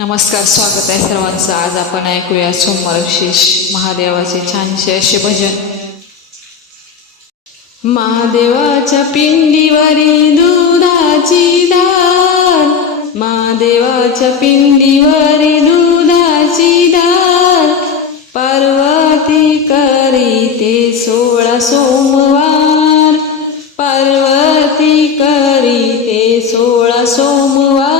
नमस्कार स्वागत आहे सर्वांचं. आज आपण ऐकूया सोमवारशेष महादेवाचे छानसे असे भजन. महादेवाच्या पिंडीवरी दुधाची धार महादेवाच्या पिंडीवरी दुधाची धार पार्वती करीते सोळा सोमवार. पार्वती करीते सोळा सोमवार.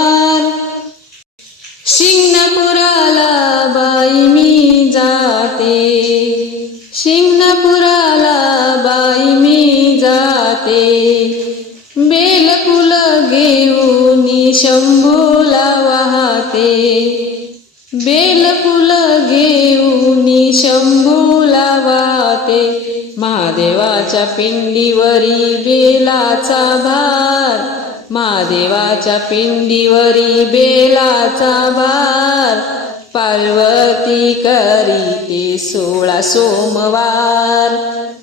जाते बेलफुल घेऊन शंभूला वाहते बेलफुल घेऊन शंभूला वाहते महादेवाच्या पिंडीवरी बेलाचा भार. महादेवाच्या पिंडीवरी बेलाचा भार. पार्वती करीते सोळा सोमवार.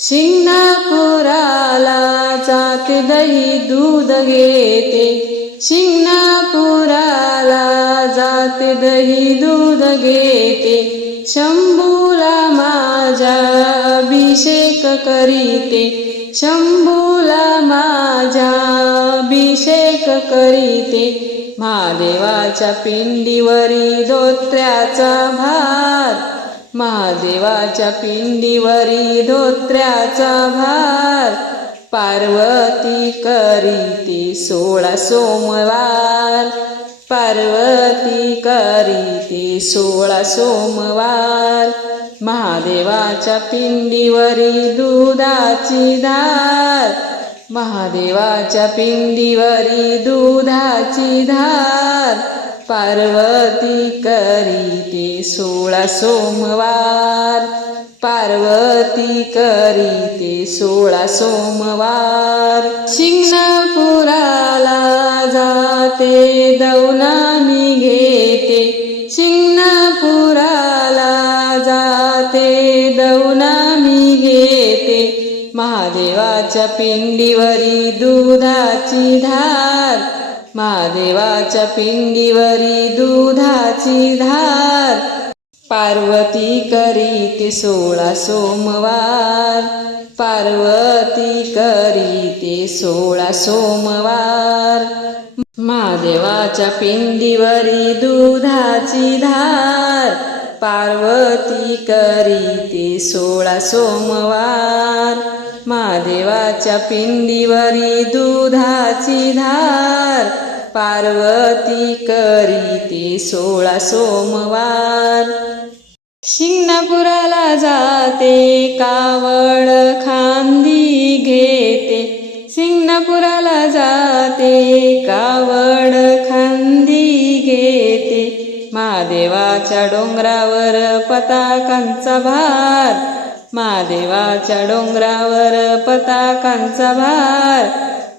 शिंगणापुराला जात दही दूध घेते. शिंगणापुराला जात दही दूध घेते. शंभूला माझा अभिषेक करीते. शंभूला माझा अभिषेक करीते. महादेवाच्या पिंडीवरी धोत्र्याचा भा महादेवाच्या पिंडीवरी धोत्र्याचा भार. पार्वती करीते सोळा सोमवार. पार्वती करीते सोळा सोमवार. महादेवाच्या पिंडीवरी दुधाची धार. महादेवाच्या पिंडीवरी दुधाची धार. पार्वती करीते सोळा सोमवार. पार्वती करीते सोळा सोमवार. शिंगणापुराला जाते दौना मी घेते. शिंगणापुराला जाते दौना मी घेते. महादेवाच्या पिंडीवरी दुधाची धार. महादेवाच्या पिंडीवरी दुधाची धार. पार्वती करीते सोळा सोमवार. पार्वती करीते सोळा सोमवार. महादेवाच्या पिंडीवरी दुधाची धार. पार्वती करीते सोळा सोमवार. महादेवाच्या पिंडीवरी दुधाची धार. पार्वती करीते सोळा सोमवार. शिंगणापुराला जाते कावड खांदी घेते. शिंगणापुराला जाते कावड खांदी घेते. महादेवाच्या डोंगरावर पताकांचा भार. महादेवाच्या डोंगरावर पताकांचा भार.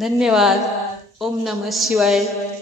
धन्यवाद. ओम नमः शिवाय.